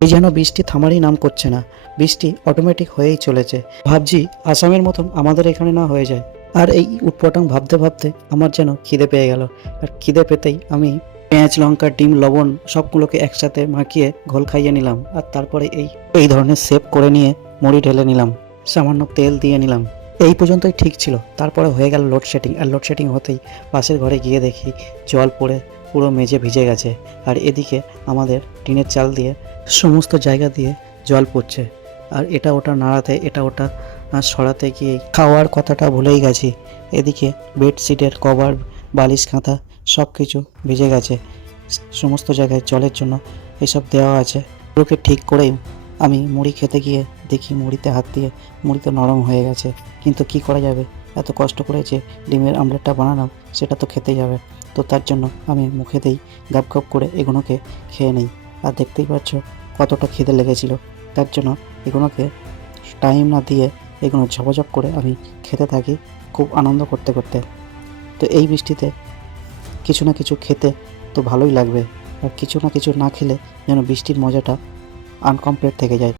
এই যেন বৃষ্টি থামারই নাম করছে না, বৃষ্টি অটোমেটিক হয়েই চলেছে। ভাবছি আসামের মতন আমাদের এখানে না হয়ে যায়। আর এই উটপটাং ভাবতে ভাবতে আমার যেন খিদে পেয়ে গেল। আর খিদে পেতেই আমি পেঁয়াজ, লঙ্কা, ডিম, লবণ সবগুলোকে একসাথে মাখিয়ে ঘোল খাইয়ে নিলাম। আর তারপরে এই ধরনের শেপ করে নিয়ে মুড়ি ঢেলে নিলাম, সামান্য তেল দিয়ে নিলাম। এই পর্যন্তই ঠিক ছিল। তারপরে হয়ে গেল লোডশেডিং। আর লোডশেডিং হতেই পাশের ঘরে গিয়ে দেখি জল পড়ে পুরো মেঝে ভিজে গেছে। আর এদিকে আমাদের টিনের চাল দিয়ে সমস্ত জায়গা দিয়ে জল পড়ছে। আর এটা ওটা নাড়াতে, এটা ওটা সরাতে গিয়ে খাওয়ার কথাটা ভুলেই গেছি। এদিকে বেডশিটের কভার, বালিশ, কাঁথা সব কিছু ভিজে গেছে। সমস্ত জায়গায় জলের জন্য এসব দেওয়া আছে। ওকে ঠিক করেই আমি মুড়ি খেতে গিয়ে দেখি মুড়িতে হাত দিয়ে মুড়ি তো নরম হয়ে গেছে। কিন্তু কি করা যাবে, এত কষ্ট করে যে ডিমের আমলেটটা বানালাম সেটা তো খেতেই হবে। তো তার জন্য আমি মুখেতেই গাপ গাপ করে এগুলোকে খেয়ে নিই। আর দেখতেই পাচ্ছ কতটা খিদে লেগেছিল। তার জন্য এগুলোকে টাইম না দিয়ে এগুলো ঝপঝপ করে আমি খেতে থাকি, খুব আনন্দ করতে করতে। তো এই বৃষ্টিতে কিছু না কিছু খেতে তো ভালোই লাগবে। আর কিছু না কিছু না খেলে যেন বৃষ্টির মজাটা আনকমপ্লিট থেকে যায়।